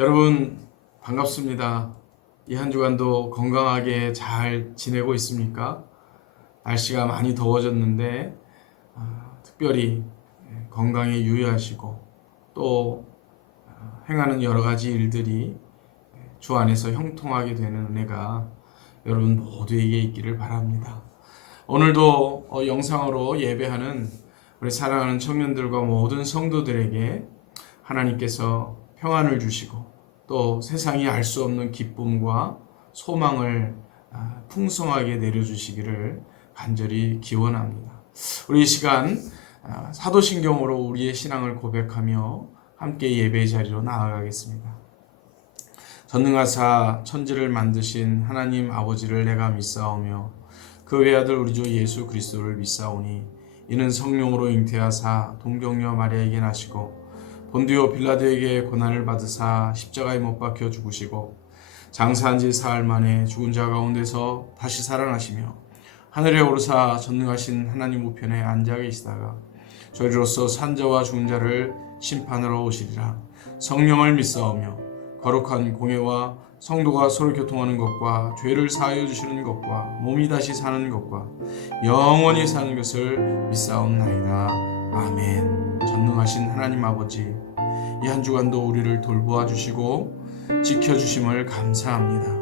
여러분 반갑습니다. 이 한 주간도 건강하게 잘 지내고 있습니까? 날씨가 많이 더워졌는데 특별히 건강에 유의하시고 또 행하는 여러 가지 일들이 주 안에서 형통하게 되는 은혜가 여러분 모두에게 있기를 바랍니다. 오늘도 영상으로 예배하는 우리 사랑하는 청년들과 모든 성도들에게 하나님께서 평안을 주시고 또 세상이 알 수 없는 기쁨과 소망을 풍성하게 내려주시기를 간절히 기원합니다. 우리 이 시간 사도신경으로 우리의 신앙을 고백하며 함께 예배 자리로 나아가겠습니다. 전능하사 천지를 만드신 하나님 아버지를 내가 믿사오며 그 외아들 우리 주 예수 그리스도를 믿사오니 이는 성령으로 잉태하사 동정녀 마리아에게 나시고 본디오 빌라도에게 고난을 받으사 십자가에 못 박혀 죽으시고 장사한 지 사흘 만에 죽은 자 가운데서 다시 살아나시며 하늘에 오르사 전능하신 하나님 우편에 앉아 계시다가 저리로서 산자와 죽은 자를 심판하러 오시리라. 성령을 믿사오며 거룩한 공예와 성도가 서로 교통하는 것과 죄를 사하여 주시는 것과 몸이 다시 사는 것과 영원히 사는 것을 믿사옵나이다. 아멘. 전능하신 하나님 아버지, 이 한 주간도 우리를 돌보아 주시고 지켜주심을 감사합니다.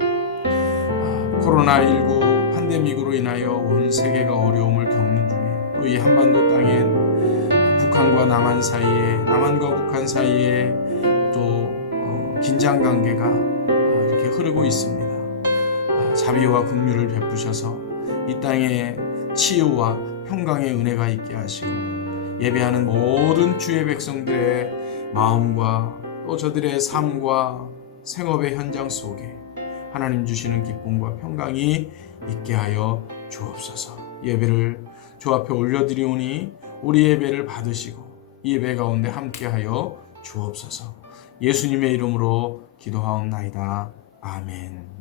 코로나19 팬데믹으로 인하여 온 세계가 어려움을 겪는 중에 또 이 한반도 땅엔 북한과 남한 사이에, 남한과 북한 사이에 또 긴장 관계가 이렇게 흐르고 있습니다. 자비와 긍휼을 베푸셔서 이 땅에 치유와 평강의 은혜가 있게 하시고 예배하는 모든 주의 백성들의 마음과 또 저들의 삶과 생업의 현장 속에 하나님 주시는 기쁨과 평강이 있게 하여 주옵소서. 예배를 주 앞에 올려드리오니 우리 예배를 받으시고 이 예배 가운데 함께하여 주옵소서. 예수님의 이름으로 기도하옵나이다. 아멘.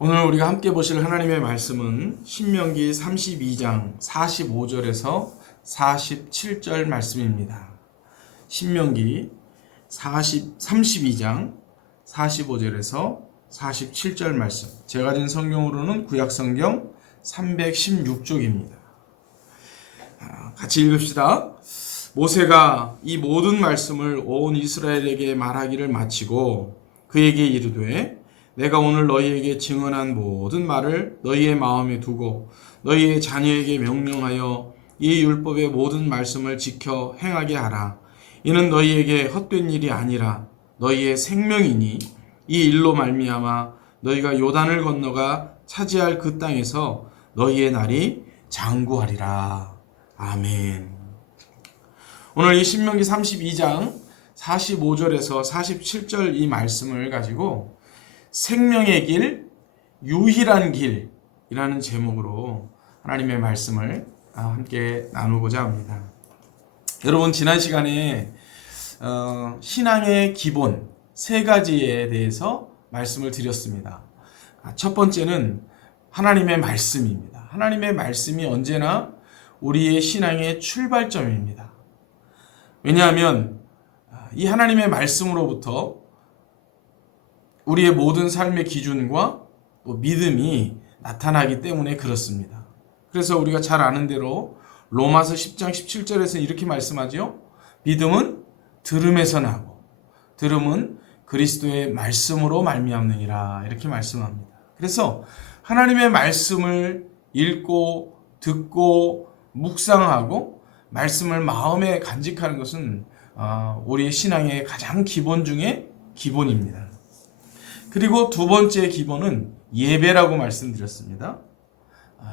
오늘 우리가 함께 보실 하나님의 말씀은 신명기 32장 45절에서 47절 말씀입니다. 신명기 32장 45절에서 47절 말씀. 제가 가진 성경으로는 구약성경 316쪽입니다. 같이 읽읍시다. 모세가 이 모든 말씀을 온 이스라엘에게 말하기를 마치고 그에게 이르되 내가 오늘 너희에게 증언한 모든 말을 너희의 마음에 두고 너희의 자녀에게 명령하여 이 율법의 모든 말씀을 지켜 행하게 하라. 이는 너희에게 헛된 일이 아니라 너희의 생명이니 이 일로 말미암아 너희가 요단을 건너가 차지할 그 땅에서 너희의 날이 장구하리라. 아멘. 오늘 이 신명기 32장 45절에서 47절 이 말씀을 가지고 생명의 길, 유일한 길이라는 제목으로 하나님의 말씀을 함께 나누고자 합니다. 여러분 지난 시간에 신앙의 기본 세 가지에 대해서 말씀을 드렸습니다. 첫 번째는 하나님의 말씀입니다. 하나님의 말씀이 언제나 우리의 신앙의 출발점입니다. 왜냐하면 이 하나님의 말씀으로부터 우리의 모든 삶의 기준과 또 믿음이 나타나기 때문에 그렇습니다. 그래서 우리가 잘 아는 대로 로마서 10장 17절에서 이렇게 말씀하죠. 믿음은 들음에서 나고 들음은 그리스도의 말씀으로 말미암느니라 이렇게 말씀합니다. 그래서 하나님의 말씀을 읽고 듣고 묵상하고 말씀을 마음에 간직하는 것은 우리의 신앙의 가장 기본 중에 기본입니다. 그리고 두 번째 기본은 예배라고 말씀드렸습니다.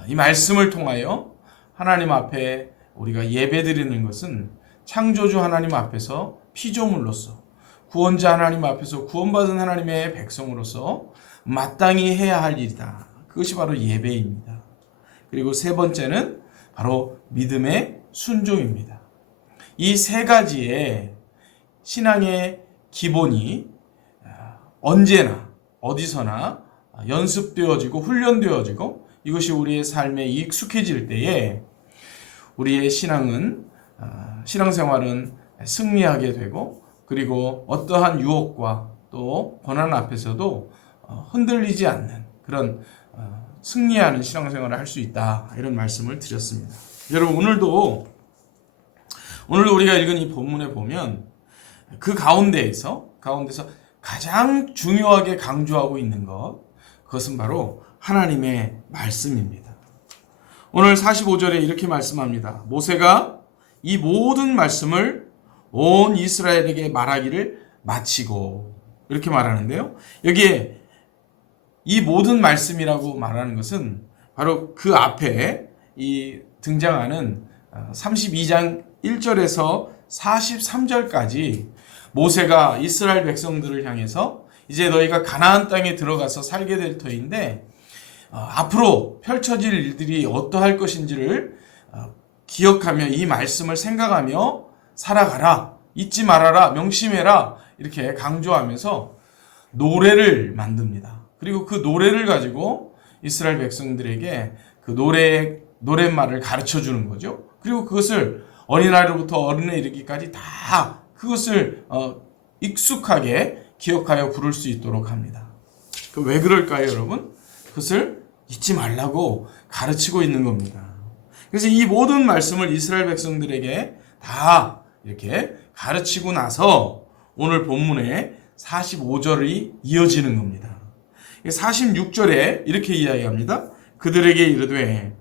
이 말씀을 통하여 하나님 앞에 우리가 예배드리는 것은 창조주 하나님 앞에서 피조물로서 구원자 하나님 앞에서 구원받은 하나님의 백성으로서 마땅히 해야 할 일이다. 그것이 바로 예배입니다. 그리고 세 번째는 바로 믿음의 순종입니다. 이 세 가지의 신앙의 기본이 언제나 어디서나 연습되어지고 훈련되어지고 이것이 우리의 삶에 익숙해질 때에 우리의 신앙생활은 승리하게 되고 그리고 어떠한 유혹과 또 고난 앞에서도 흔들리지 않는 그런 승리하는 신앙생활을 할 수 있다, 이런 말씀을 드렸습니다. 여러분, 오늘도 우리가 읽은 이 본문에 보면 그 가운데서 가장 중요하게 강조하고 있는 그것은 바로 하나님의 말씀입니다. 오늘 45절에 이렇게 말씀합니다. 모세가 이 모든 말씀을 온 이스라엘에게 말하기를 마치고, 이렇게 말하는데요. 여기에 이 모든 말씀이라고 말하는 것은 바로 그 앞에 이 등장하는 32장 1절에서 43절까지 모세가 이스라엘 백성들을 향해서 이제 너희가 가나안 땅에 들어가서 살게 될 터인데 앞으로 펼쳐질 일들이 어떠할 것인지를 기억하며 이 말씀을 생각하며 살아가라, 잊지 말아라, 명심해라, 이렇게 강조하면서 노래를 만듭니다. 그리고 그 노래를 가지고 이스라엘 백성들에게 그 노랫말을 가르쳐 주는 거죠. 그리고 그것을 어린아이로부터 어른에 이르기까지 다 그것을 익숙하게 기억하여 부를 수 있도록 합니다. 왜 그럴까요, 여러분? 그것을 잊지 말라고 가르치고 있는 겁니다. 그래서 이 모든 말씀을 이스라엘 백성들에게 다 이렇게 가르치고 나서 오늘 본문에 45절이 이어지는 겁니다. 46절에 이렇게 이야기합니다. 그들에게 이르되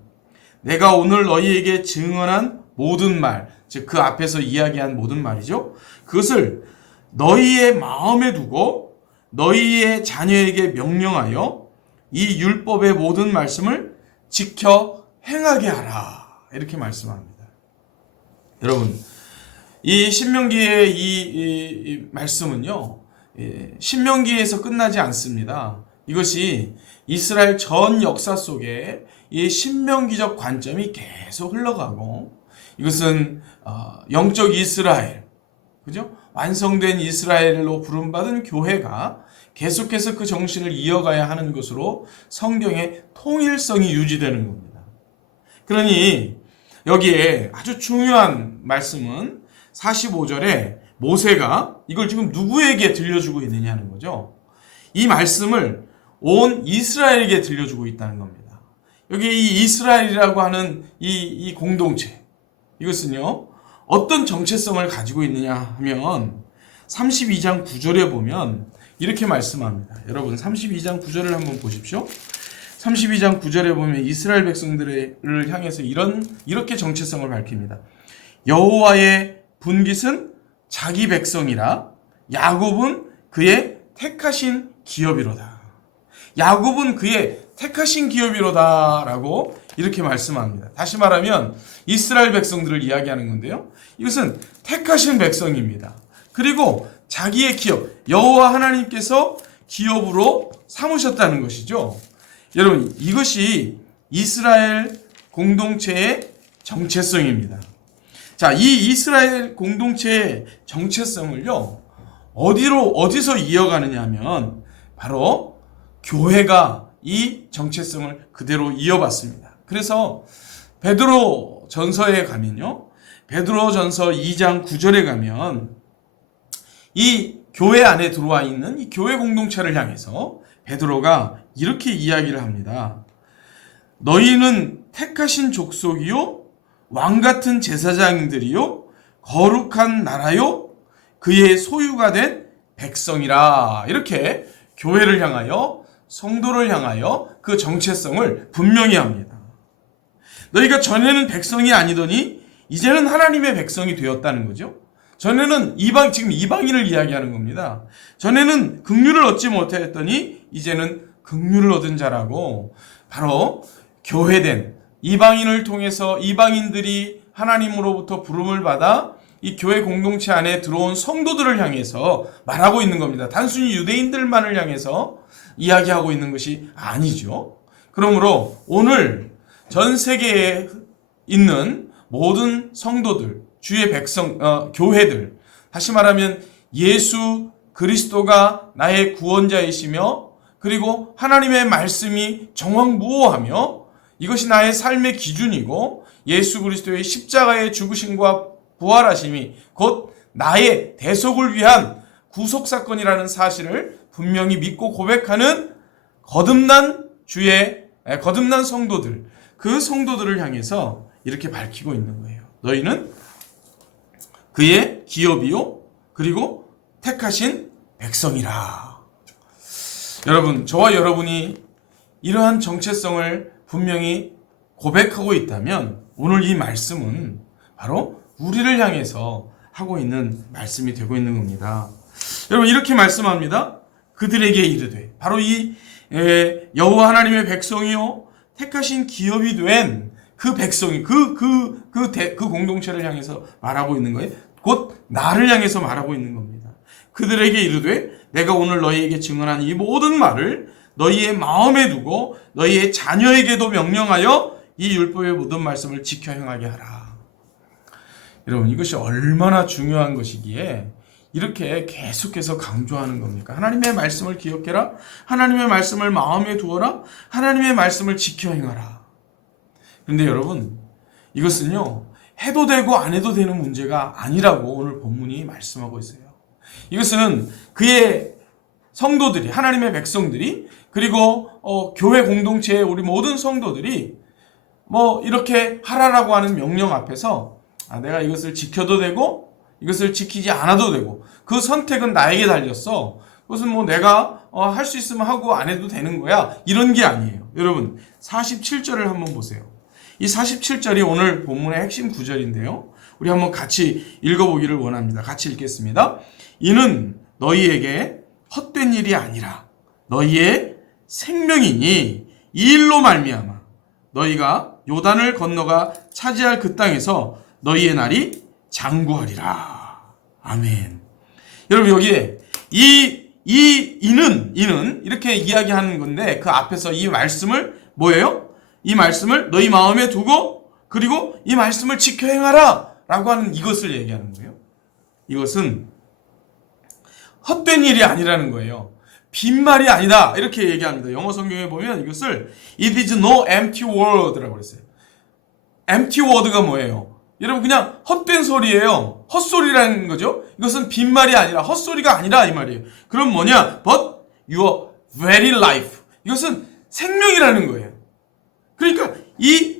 내가 오늘 너희에게 증언한 모든 말, 즉 그 앞에서 이야기한 모든 말이죠. 그것을 너희의 마음에 두고 너희의 자녀에게 명령하여 이 율법의 모든 말씀을 지켜 행하게 하라, 이렇게 말씀합니다. 여러분, 이 신명기의 이 말씀은요, 신명기에서 끝나지 않습니다. 이것이 이스라엘 전 역사 속에 이 신명기적 관점이 계속 흘러가고, 이것은 영적 이스라엘, 그죠? 완성된 이스라엘로 부름받은 교회가 계속해서 그 정신을 이어가야 하는 것으로 성경의 통일성이 유지되는 겁니다. 그러니 여기에 아주 중요한 말씀은 45절에 모세가 이걸 지금 누구에게 들려주고 있느냐는 거죠. 이 말씀을 온 이스라엘에게 들려주고 있다는 겁니다. 여기 이 이스라엘이라고 하는 이 공동체, 이것은요 어떤 정체성을 가지고 있느냐 하면 32장 9절에 보면 이렇게 말씀합니다. 여러분, 32장 9절을 한번 보십시오. 32장 9절에 보면 이스라엘 백성들을 향해서 이렇게 정체성을 밝힙니다. 여호와의 분깃은 자기 백성이라 야곱은 그의 택하신 기업이로다. 야곱은 그의 택하신 기업이로다 라고 이렇게 말씀합니다. 다시 말하면 이스라엘 백성들을 이야기하는 건데요, 이것은 택하신 백성입니다. 그리고 자기의 기업, 여호와 하나님께서 기업으로 삼으셨다는 것이죠. 여러분, 이것이 이스라엘 공동체의 정체성입니다. 자, 이 이스라엘 공동체의 정체성을요, 어디서 이어가느냐 하면 바로 교회가 이 정체성을 그대로 이어받습니다. 그래서 베드로 전서에 가면요, 베드로 전서 2장 9절에 가면 이 교회 안에 들어와 있는 이 교회 공동체를 향해서 베드로가 이렇게 이야기를 합니다. 너희는 택하신 족속이요, 왕같은 제사장들이요, 거룩한 나라요, 그의 소유가 된 백성이라. 이렇게 교회를 향하여, 성도를 향하여 그 정체성을 분명히 합니다. 너희가 전에는 백성이 아니더니 이제는 하나님의 백성이 되었다는 거죠. 전에는 지금 이방인을 이야기하는 겁니다. 전에는 긍휼을 얻지 못하였더니 이제는 긍휼을 얻은 자라고, 바로 교회된 이방인을 통해서 이방인들이 하나님으로부터 부름을 받아 이 교회 공동체 안에 들어온 성도들을 향해서 말하고 있는 겁니다. 단순히 유대인들만을 향해서 이야기하고 있는 것이 아니죠. 그러므로 오늘 전 세계에 있는 모든 성도들, 주의 백성, 교회들, 다시 말하면 예수 그리스도가 나의 구원자이시며, 그리고 하나님의 말씀이 정확무호하며 이것이 나의 삶의 기준이고, 예수 그리스도의 십자가의 죽으심과 부활하심이 곧 나의 대속을 위한 구속 사건이라는 사실을 분명히 믿고 고백하는 거듭난 성도들, 그 성도들을 향해서 이렇게 밝히고 있는 거예요. 너희는 그의 기업이요 그리고 택하신 백성이라. 여러분, 저와 여러분이 이러한 정체성을 분명히 고백하고 있다면 오늘 이 말씀은 바로 우리를 향해서 하고 있는 말씀이 되고 있는 겁니다. 여러분, 이렇게 말씀합니다. 그들에게 이르되, 바로 이 여호와 하나님의 백성이요 택하신 기업이 된 그 백성이 그 공동체를 향해서 말하고 있는 거예요. 곧 나를 향해서 말하고 있는 겁니다. 그들에게 이르되 내가 오늘 너희에게 증언한 이 모든 말을 너희의 마음에 두고 너희의 자녀에게도 명령하여 이 율법의 모든 말씀을 지켜 행하게 하라. 여러분, 이것이 얼마나 중요한 것이기에 이렇게 계속해서 강조하는 겁니까? 하나님의 말씀을 기억해라. 하나님의 말씀을 마음에 두어라. 하나님의 말씀을 지켜 행하라. 그런데 여러분, 이것은요 해도 되고 안 해도 되는 문제가 아니라고 오늘 본문이 말씀하고 있어요. 이것은 그의 성도들이, 하나님의 백성들이, 그리고 교회 공동체의 우리 모든 성도들이 이렇게 하라라고 하는 명령 앞에서 내가 이것을 지켜도 되고 이것을 지키지 않아도 되고, 그 선택은 나에게 달렸어. 그것은 내가 할 수 있으면 하고 안 해도 되는 거야, 이런 게 아니에요. 여러분, 47절을 한번 보세요. 이 47절이 오늘 본문의 핵심 구절인데요, 우리 한번 같이 읽어보기를 원합니다. 같이 읽겠습니다. 이는 너희에게 헛된 일이 아니라 너희의 생명이니 이 일로 말미암아 너희가 요단을 건너가 차지할 그 땅에서 너희의 날이 장구하리라. 아멘. 여러분, 여기에 이는 이렇게 이야기하는 건데, 그 앞에서 이 말씀을 뭐예요? 이 말씀을 너희 마음에 두고 그리고 이 말씀을 지켜 행하라 라고 하는 이것을 얘기하는 거예요. 이것은 헛된 일이 아니라는 거예요. 빈말이 아니다, 이렇게 얘기합니다. 영어 성경에 보면 이것을 It is no empty word라고 그랬어요. empty word가 뭐예요? 여러분, 그냥 헛된 소리예요. 헛소리라는 거죠. 이것은 빈말이 아니라, 헛소리가 아니라 이 말이에요. 그럼 뭐냐? But your very life. 이것은 생명이라는 거예요. 그러니까 이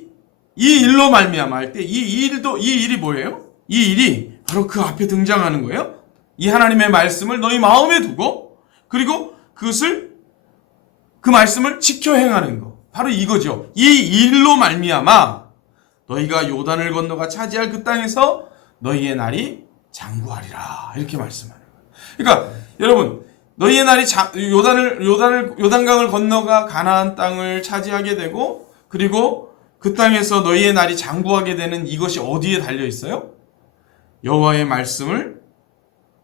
일로 말미암아 할 때 이 일이 뭐예요? 이 일이 바로 그 앞에 등장하는 거예요. 이 하나님의 말씀을 너희 마음에 두고 그리고 그 말씀을 지켜 행하는 거, 바로 이거죠. 이 일로 말미암아 너희가 요단을 건너가 차지할 그 땅에서 너희의 날이 장구하리라, 이렇게 말씀하는 거예요. 그러니까 여러분, 너희의 날이 요단강을 건너가 가나안 땅을 차지하게 되고, 그리고 그 땅에서 너희의 날이 장구하게 되는 이것이 어디에 달려 있어요? 여호와의 말씀을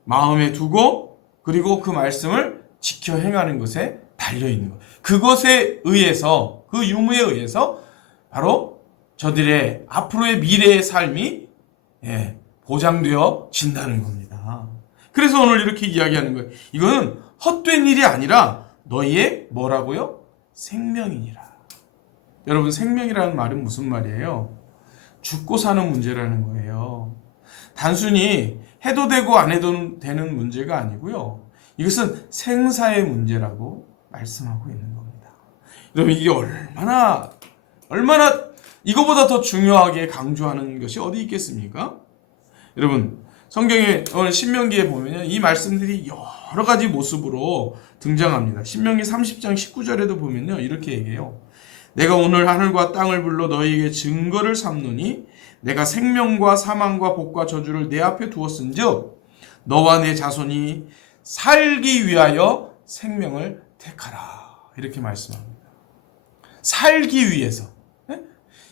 마음에 두고 그리고 그 말씀을 지켜 행하는 것에 달려 있는 것. 그것에 의해서, 그 유무에 의해서 바로 저들의 앞으로의 미래의 삶이 보장되어진다는 겁니다. 그래서 오늘 이렇게 이야기하는 거예요. 이거는 헛된 일이 아니라 너희의 뭐라고요? 생명이니라. 여러분, 생명이라는 말은 무슨 말이에요? 죽고 사는 문제라는 거예요. 단순히 해도 되고 안 해도 되는 문제가 아니고요, 이것은 생사의 문제라고 말씀하고 있는 겁니다. 여러분, 이게 얼마나 이거보다 더 중요하게 강조하는 것이 어디 있겠습니까? 여러분, 성경에 오늘 신명기에 보면요, 이 말씀들이 여러 가지 모습으로 등장합니다. 신명기 30장 19절에도 보면요, 이렇게 얘기해요. 내가 오늘 하늘과 땅을 불러 너희에게 증거를 삼노니 내가 생명과 사망과 복과 저주를 내 앞에 두었은즉 너와 내 자손이 살기 위하여 생명을 택하라, 이렇게 말씀합니다. 살기 위해서.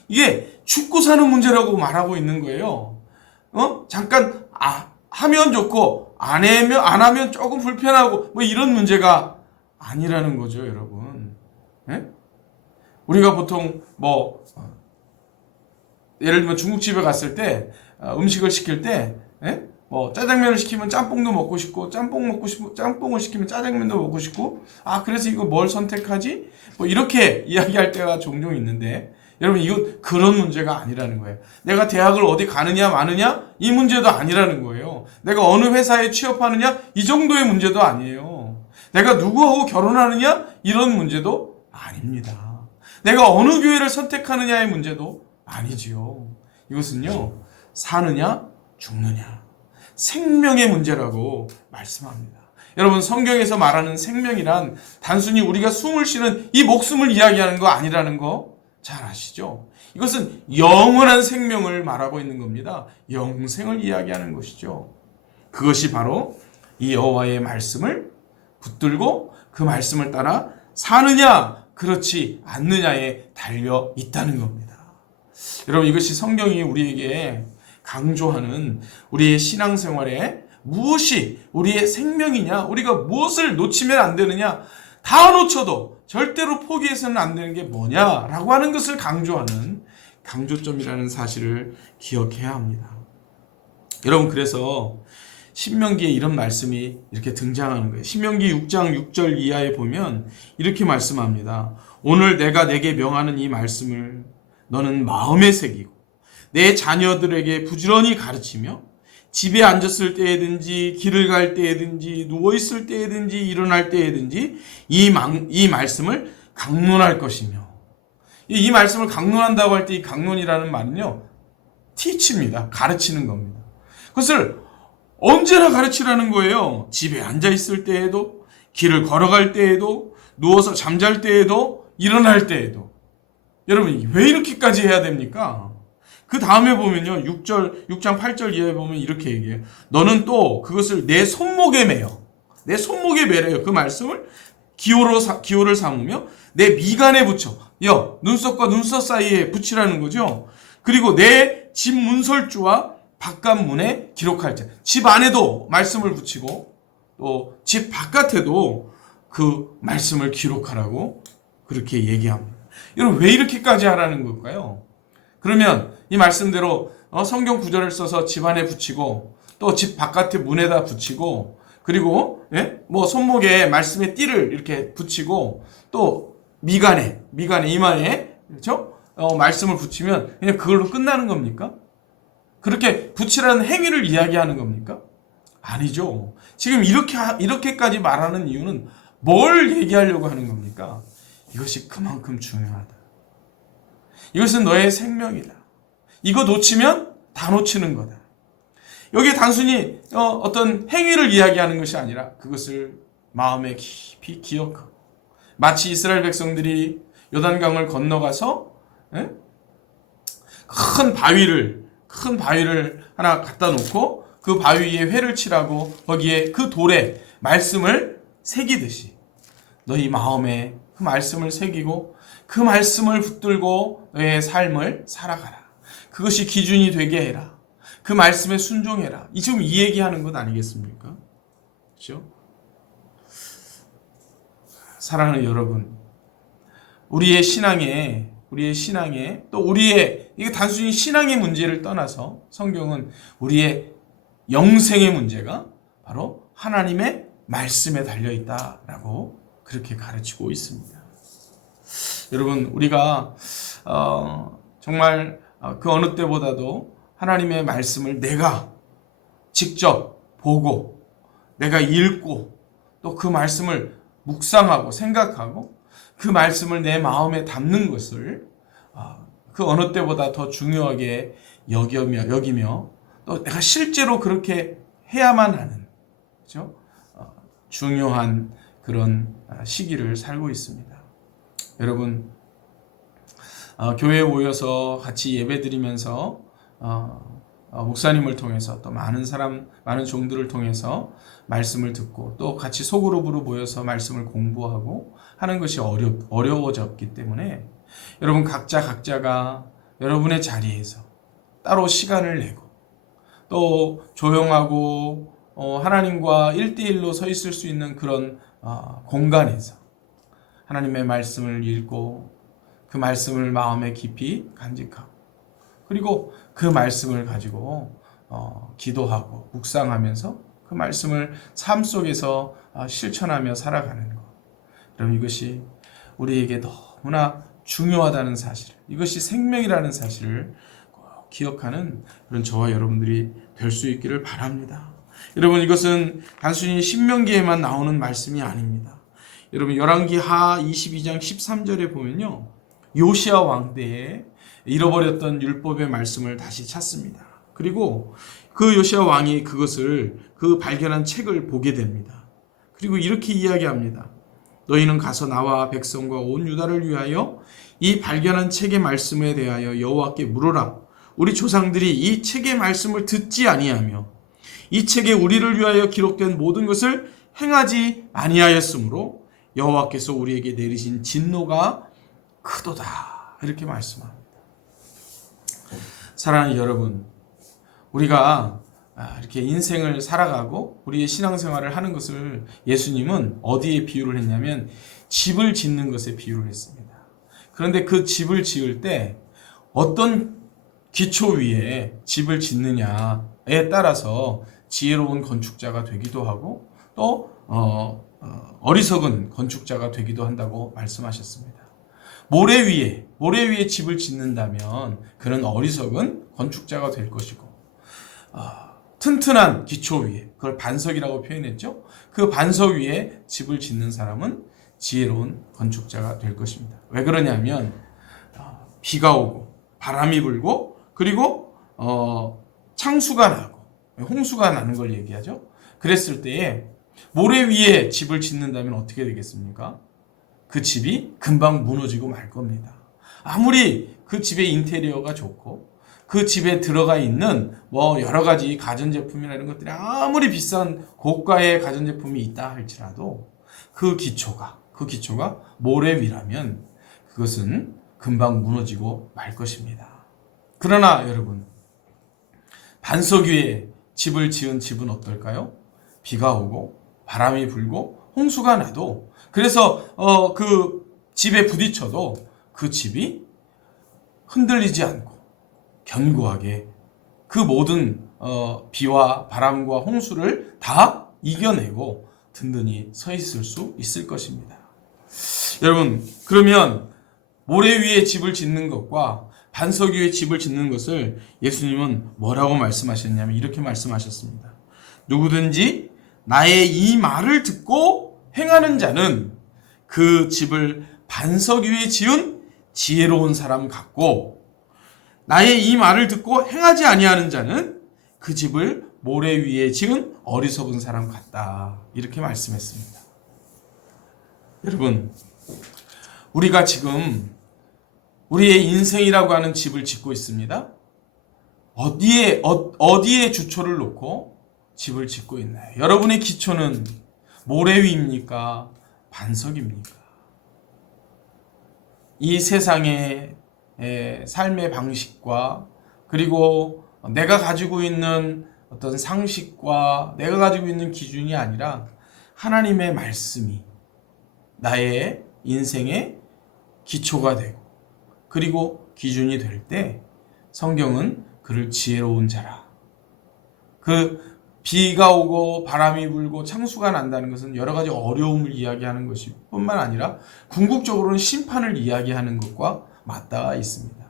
이게 죽고 사는 문제라고 말하고 있는 거예요. 잠깐 하면 좋고 안 하면 조금 불편하고 이런 문제가 아니라는 거죠, 여러분. 우리가 보통 예를 들면 중국집에 갔을 때 음식을 시킬 때 짜장면을 시키면 짬뽕도 먹고 싶고, 짬뽕을 시키면 짜장면도 먹고 싶고, 그래서 이거 뭘 선택하지? 이렇게 이야기할 때가 종종 있는데, 여러분, 이건 그런 문제가 아니라는 거예요. 내가 대학을 어디 가느냐 마느냐 이 문제도 아니라는 거예요. 내가 어느 회사에 취업하느냐 이 정도의 문제도 아니에요. 내가 누구하고 결혼하느냐 이런 문제도 아닙니다. 내가 어느 교회를 선택하느냐의 문제도 아니지요. 이것은요, 사느냐 죽느냐 생명의 문제라고 말씀합니다. 여러분, 성경에서 말하는 생명이란 단순히 우리가 숨을 쉬는 이 목숨을 이야기하는 거 아니라는 거 잘 아시죠? 이것은 영원한 생명을 말하고 있는 겁니다. 영생을 이야기하는 것이죠. 그것이 바로 이 여호와의 말씀을 붙들고 그 말씀을 따라 사느냐 그렇지 않느냐에 달려 있다는 겁니다. 여러분, 이것이 성경이 우리에게 강조하는 우리의 신앙생활에 무엇이 우리의 생명이냐, 우리가 무엇을 놓치면 안 되느냐, 다 놓쳐도 절대로 포기해서는 안 되는 게 뭐냐라고 하는 것을 강조하는 강조점이라는 사실을 기억해야 합니다. 여러분, 그래서 신명기에 이런 말씀이 이렇게 등장하는 거예요. 신명기 6장 6절 이하에 보면 이렇게 말씀합니다. 오늘 내가 내게 명하는 이 말씀을 너는 마음에 새기고 내 자녀들에게 부지런히 가르치며 집에 앉았을 때에든지 길을 갈 때에든지 누워있을 때에든지 일어날 때에든지 이 말씀을 강론할 것이며, 이 말씀을 강론한다고 할 때 이 강론이라는 말은요, teach입니다. 가르치는 겁니다. 그것을 언제나 가르치라는 거예요. 집에 앉아있을 때에도, 길을 걸어갈 때에도, 누워서 잠잘 때에도, 일어날 때에도. 여러분, 왜 이렇게까지 해야 됩니까? 그 다음에 보면요, 6장 8절 이하에 보면 이렇게 얘기해요. 너는 또 그것을 내 손목에 매요. 내 손목에 매래요. 그 말씀을 기호를 삼으며 내 미간에 붙여. 눈썹과 눈썹 사이에 붙이라는 거죠. 그리고 내 집 문설주와 바깥 문에 기록할 때, 집 안에도 말씀을 붙이고 또 집 바깥에도 그 말씀을 기록하라고 그렇게 얘기합니다. 여러분, 왜 이렇게까지 하라는 걸까요? 그러면 이 말씀대로 성경 구절을 써서 집 안에 붙이고 또 집 바깥에 문에다 붙이고, 그리고 손목에 말씀의 띠를 이렇게 붙이고 또 미간에 이마에, 그렇죠? 말씀을 붙이면 그냥 그걸로 끝나는 겁니까? 그렇게 붙이라는 행위를 이야기하는 겁니까? 아니죠. 지금 이렇게까지 말하는 이유는 뭘 얘기하려고 하는 겁니까? 이것이 그만큼 중요하다. 이것은 너의 생명이다. 이거 놓치면 다 놓치는 거다. 여기에 단순히 어떤 행위를 이야기하는 것이 아니라 그것을 마음에 깊이 기억하고, 마치 이스라엘 백성들이 요단강을 건너가서 큰 바위를 하나 갖다 놓고 그 바위 위에 회를 칠하고 거기에 그 돌에 말씀을 새기듯이 너희 마음에 그 말씀을 새기고 그 말씀을 붙들고 너의 삶을 살아가라. 그것이 기준이 되게 해라. 그 말씀에 순종해라. 지금 이 얘기하는 것 아니겠습니까? 그렇죠? 사랑하는 여러분, 우리의 신앙에 또 이게 단순히 신앙의 문제를 떠나서 성경은 우리의 영생의 문제가 바로 하나님의 말씀에 달려있다라고 그렇게 가르치고 있습니다. 여러분, 우리가 정말 그 어느 때보다도 하나님의 말씀을 내가 직접 보고 내가 읽고 또 그 말씀을 묵상하고 생각하고 그 말씀을 내 마음에 담는 것을 그 어느 때보다 더 중요하게 여기며 또 내가 실제로 그렇게 해야만 하는, 그렇죠? 중요한 그런 시기를 살고 있습니다. 여러분, 교회에 모여서 같이 예배드리면서 목사님을 통해서 또 많은 종들을 통해서 말씀을 듣고 또 같이 소그룹으로 모여서 말씀을 공부하고 하는 것이 어려워졌기 때문에 여러분 각자가 여러분의 자리에서 따로 시간을 내고 또 조용하고 하나님과 1대1로 서 있을 수 있는 그런 공간에서 하나님의 말씀을 읽고 그 말씀을 마음에 깊이 간직하고 그리고 그 말씀을 가지고 기도하고 묵상하면서 그 말씀을 삶 속에서 실천하며 살아가는 것. 그럼 이것이 우리에게 너무나 중요하다는 사실, 이것이 생명이라는 사실을 꼭 기억하는 그런 저와 여러분들이 될 수 있기를 바랍니다. 여러분, 이것은 단순히 신명기에만 나오는 말씀이 아닙니다. 여러분, 열왕기하 22장 13절에 보면요, 요시야 왕 때에 잃어버렸던 율법의 말씀을 다시 찾습니다. 그리고 그 요시야 왕이 그 발견한 책을 보게 됩니다. 그리고 이렇게 이야기합니다. 너희는 가서 나와 백성과 온 유다를 위하여 이 발견한 책의 말씀에 대하여 여호와께 물으라. 우리 조상들이 이 책의 말씀을 듣지 아니하며 이 책에 우리를 위하여 기록된 모든 것을 행하지 아니하였으므로 여호와께서 우리에게 내리신 진노가 크도다. 이렇게 말씀합니다. 사랑하는 여러분, 우리가 이렇게 인생을 살아가고 우리의 신앙생활을 하는 것을 예수님은 어디에 비유를 했냐면 집을 짓는 것에 비유를 했습니다. 그런데 그 집을 지을 때 어떤 기초 위에 집을 짓느냐에 따라서 지혜로운 건축자가 되기도 하고 또 어리석은 건축자가 되기도 한다고 말씀하셨습니다. 모래 위에 집을 짓는다면 그는 어리석은 건축자가 될 것이고, 튼튼한 기초 위에, 그걸 반석이라고 표현했죠. 그 반석 위에 집을 짓는 사람은 지혜로운 건축자가 될 것입니다. 왜 그러냐면 비가 오고 바람이 불고 그리고 창수가 나고 홍수가 나는 걸 얘기하죠. 그랬을 때에 모래 위에 집을 짓는다면 어떻게 되겠습니까? 그 집이 금방 무너지고 말 겁니다. 아무리 그 집의 인테리어가 좋고 그 집에 들어가 있는 여러 가지 가전제품이나 이런 것들이 아무리 비싼 고가의 가전제품이 있다 할지라도 그 기초가 모래 위라면 그것은 금방 무너지고 말 것입니다. 그러나 여러분, 반석 위에 집을 지은 집은 어떨까요? 비가 오고 바람이 불고 홍수가 나도, 그래서 그 집에 부딪혀도 그 집이 흔들리지 않고 견고하게 그 모든 비와 바람과 홍수를 다 이겨내고 든든히 서 있을 수 있을 것입니다. 여러분, 그러면 모래 위에 집을 짓는 것과 반석 위에 집을 짓는 것을 예수님은 뭐라고 말씀하셨냐면 이렇게 말씀하셨습니다. 누구든지 나의 이 말을 듣고 행하는 자는 그 집을 반석 위에 지은 지혜로운 사람 같고, 나의 이 말을 듣고 행하지 아니하는 자는 그 집을 모래 위에 지은 어리석은 사람 같다. 이렇게 말씀했습니다. 여러분, 우리가 지금 우리의 인생이라고 하는 집을 짓고 있습니다. 어디에 주초를 놓고 집을 짓고 있나요? 여러분의 기초는 모래 위입니까? 반석입니까? 이 세상의 삶의 방식과 그리고 내가 가지고 있는 어떤 상식과 내가 가지고 있는 기준이 아니라 하나님의 말씀이 나의 인생의 기초가 되고 그리고 기준이 될 때 성경은 그를 지혜로운 자라. 그 비가 오고 바람이 불고 창수가 난다는 것은 여러 가지 어려움을 이야기하는 것이 뿐만 아니라 궁극적으로는 심판을 이야기하는 것과 맞닿아 있습니다.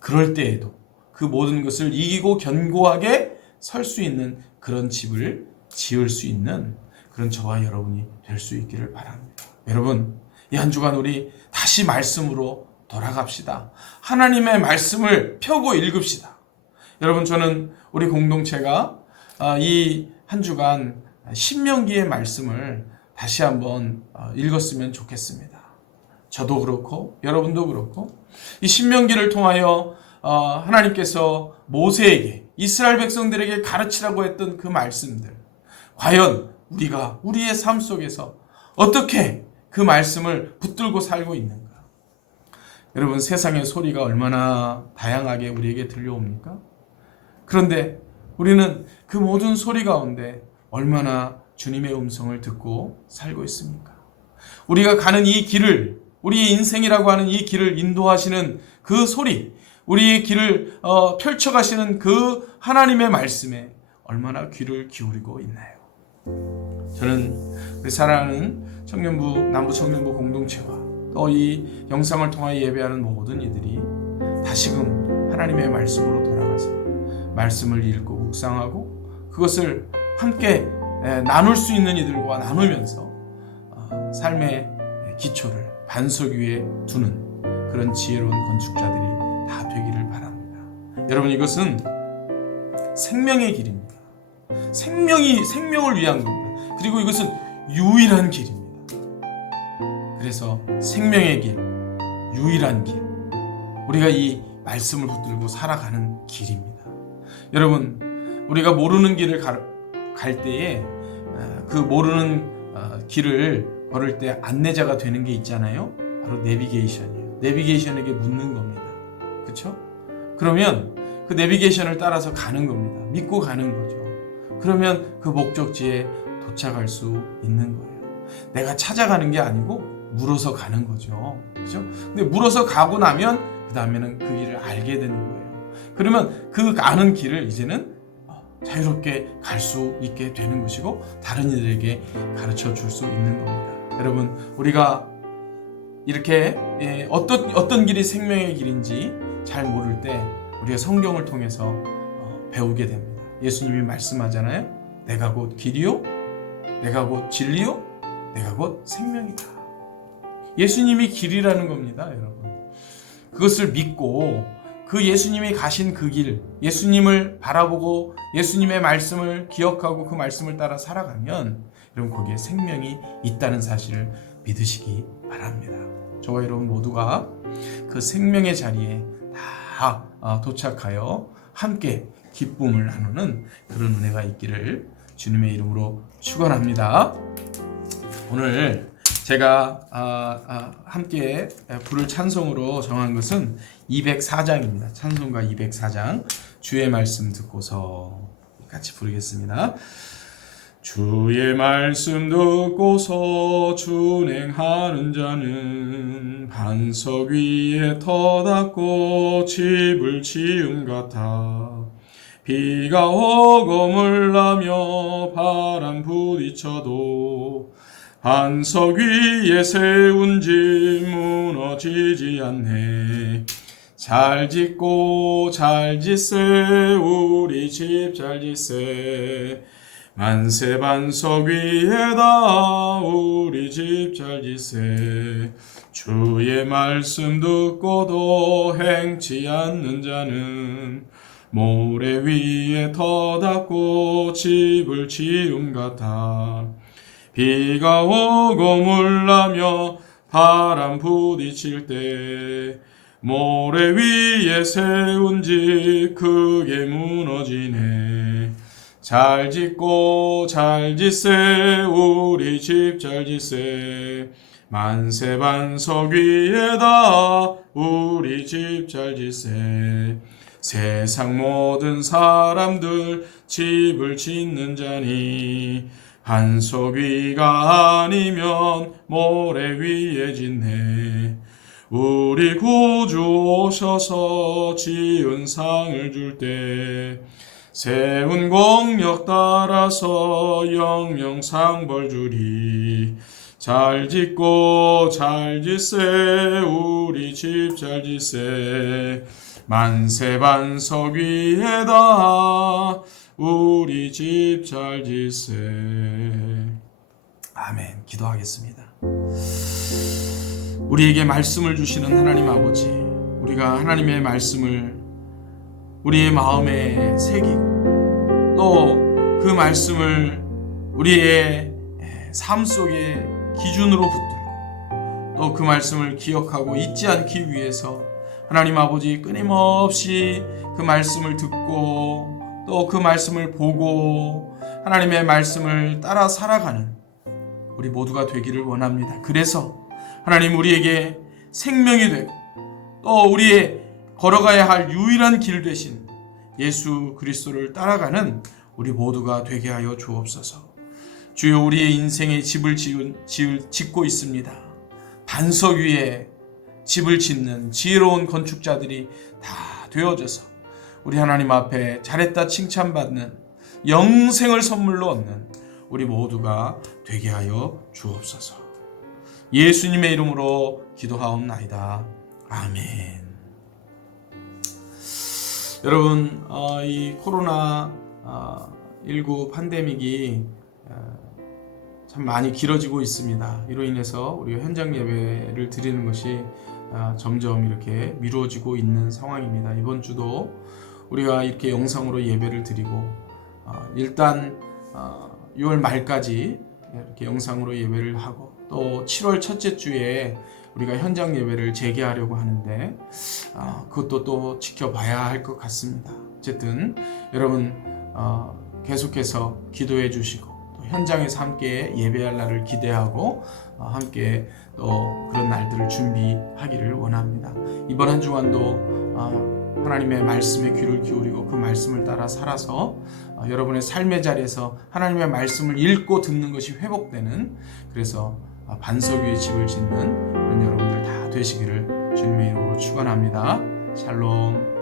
그럴 때에도 그 모든 것을 이기고 견고하게 설 수 있는 그런 집을 지을 수 있는 그런 저와 여러분이 될 수 있기를 바랍니다. 여러분, 이 한 주간 우리 다시 말씀으로 돌아갑시다. 하나님의 말씀을 펴고 읽읍시다. 여러분, 저는 우리 공동체가 이 한 주간 신명기의 말씀을 다시 한번 읽었으면 좋겠습니다. 저도 그렇고 여러분도 그렇고 이 신명기를 통하여 하나님께서 모세에게 이스라엘 백성들에게 가르치라고 했던 그 말씀들, 과연 우리가 우리의 삶 속에서 어떻게 그 말씀을 붙들고 살고 있는가? 여러분, 세상의 소리가 얼마나 다양하게 우리에게 들려옵니까? 그런데 우리는 그 모든 소리 가운데 얼마나 주님의 음성을 듣고 살고 있습니까? 우리가 가는 이 길을, 우리의 인생이라고 하는 이 길을 인도하시는 그 소리, 우리의 길을 펼쳐가시는 그 하나님의 말씀에 얼마나 귀를 기울이고 있나요? 저는 우리 사랑하는 청년부, 남부 청년부 공동체와 또 이 영상을 통하여 예배하는 모든 이들이 다시금 하나님의 말씀으로 돌아가서 말씀을 읽고 묵상하고 그것을 함께 나눌 수 있는 이들과 나누면서 삶의 기초를 반석 위에 두는 그런 지혜로운 건축자들이 다 되기를 바랍니다. 여러분, 이것은 생명의 길입니다. 생명을 위한 겁니다. 그리고 이것은 유일한 길입니다. 그래서 생명의 길, 유일한 길, 우리가 이 말씀을 붙들고 살아가는 길입니다. 여러분, 우리가 모르는 길을 갈 때에 그 모르는 길을 걸을 때 안내자가 되는 게 있잖아요. 바로 내비게이션이에요. 내비게이션에게 묻는 겁니다. 그렇죠? 그러면 그 내비게이션을 따라서 가는 겁니다. 믿고 가는 거죠. 그러면 그 목적지에 도착할 수 있는 거예요. 내가 찾아가는 게 아니고 물어서 가는 거죠. 그렇죠? 근데 물어서 가고 나면 그 다음에는 그 길을 알게 되는 거예요. 그러면 그 가는 길을 이제는 자유롭게 갈 수 있게 되는 것이고 다른 이들에게 가르쳐 줄 수 있는 겁니다. 여러분, 우리가 이렇게 어떤 길이 생명의 길인지 잘 모를 때 우리가 성경을 통해서 배우게 됩니다. 예수님이 말씀하잖아요. 내가 곧 길이요, 내가 곧 진리요, 내가 곧 생명이다. 예수님이 길이라는 겁니다, 여러분. 그것을 믿고 그 예수님이 가신 그 길, 예수님을 바라보고 예수님의 말씀을 기억하고 그 말씀을 따라 살아가면 여러분 거기에 생명이 있다는 사실을 믿으시기 바랍니다. 저와 여러분 모두가 그 생명의 자리에 다 도착하여 함께 기쁨을 나누는 그런 은혜가 있기를 주님의 이름으로 축원합니다. 오늘 제가 함께 부를 찬송으로 정한 것은 204장입니다. 찬송가 204장 주의 말씀 듣고서 같이 부르겠습니다. 주의 말씀 듣고서 준행하는 자는 반석 위에 터닫고 집을 지은 같아. 비가 오고 물나며 바람 부딪혀도 반석 위에 세운 집 무너지지 않네. 잘 짓고 잘 짓세 우리 집 잘 짓세. 만세 반석 위에다 우리 집 잘 짓세. 주의 말씀 듣고도 행치 않는 자는 모래 위에 터닫고 집을 지음 같아. 비가 오고 물나며 바람 부딪힐 때 모래 위에 세운 집 크게 무너지네. 잘 짓고 잘 짓세 우리 집 잘 짓세. 만세 반석 위에다 우리 집 잘 짓세. 세상 모든 사람들 집을 짓는 자니 반석 위가 아니면 모래 위에 짓네. 우리 구주 오셔서 지은 상을 줄 때 세운 공력 따라서 영영상 벌 주리. 잘 짓고 잘 짓세 우리 집 잘 짓세. 만세 반석 위에다 우리 집 잘 짓세. 아멘. 기도하겠습니다. 우리에게 말씀을 주시는 하나님 아버지, 우리가 하나님의 말씀을 우리의 마음에 새기고 또 그 말씀을 우리의 삶 속에 기준으로 붙들고 또 그 말씀을 기억하고 잊지 않기 위해서 하나님 아버지 끊임없이 그 말씀을 듣고 또 그 말씀을 보고 하나님의 말씀을 따라 살아가는 우리 모두가 되기를 원합니다. 그래서 하나님 우리에게 생명이 되고 또 우리의 걸어가야 할 유일한 길 되신 예수 그리스도를 따라가는 우리 모두가 되게 하여 주옵소서. 주여, 우리의 인생에 집을 짓고 있습니다. 반석 위에 집을 짓는 지혜로운 건축자들이 다 되어져서 우리 하나님 앞에 잘했다 칭찬받는 영생을 선물로 얻는 우리 모두가 되게 하여 주옵소서. 예수님의 이름으로 기도하옵나이다. 아멘. 여러분, 이 코로나19 팬데믹이 참 많이 길어지고 있습니다. 이로 인해서 우리가 현장 예배를 드리는 것이 점점 이렇게 미뤄지고 있는 상황입니다. 이번 주도 우리가 이렇게 영상으로 예배를 드리고 일단 6월 말까지 이렇게 영상으로 예배를 하고 또 7월 첫째 주에 우리가 현장 예배를 재개하려고 하는데 그것도 또 지켜봐야 할 것 같습니다. 어쨌든 여러분 계속해서 기도해 주시고 또 현장에서 함께 예배할 날을 기대하고 함께 또 그런 날들을 준비하기를 원합니다. 이번 한 주간도 하나님의 말씀에 귀를 기울이고 그 말씀을 따라 살아서 여러분의 삶의 자리에서 하나님의 말씀을 읽고 듣는 것이 회복되는, 그래서 반석 위에 집을 짓는 그런 여러분들 다 되시기를 주님의 이름으로 축원합니다. 샬롬.